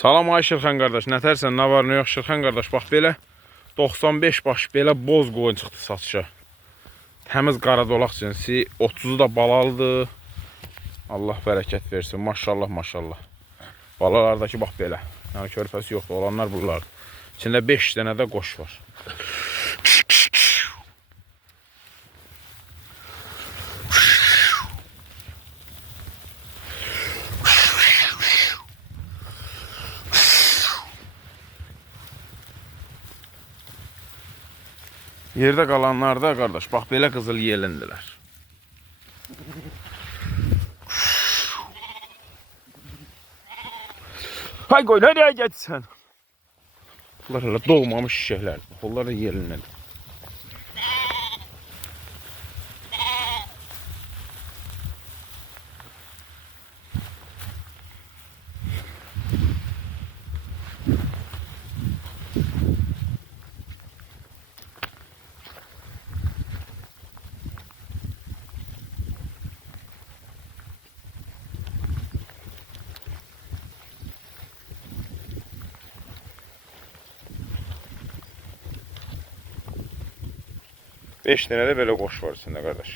Salam ay Şırxan qardaş, nətərsən, nə var, nə yox Şırxan qardaş, bax belə 95 baş belə boz qoyun çıxdı satışa. Təmiz qara dolaq cinsi, 30'u da balalıdır. Allah bərəkət versin, maşallah maşallah. Balalardakı bax belə, yəni körpəsi yoxdur, olanlar bunlar. İçində 5 dənə də qoş var. Yerdə qalanlar da qardaş, bax belə qızıl yelindilər. Hay qoy, nereye getsən? Bunlar hələ doğmamış şişəklərdir. Onlar da yelinədir. Beş dənə də belə qoş var içində qardaş.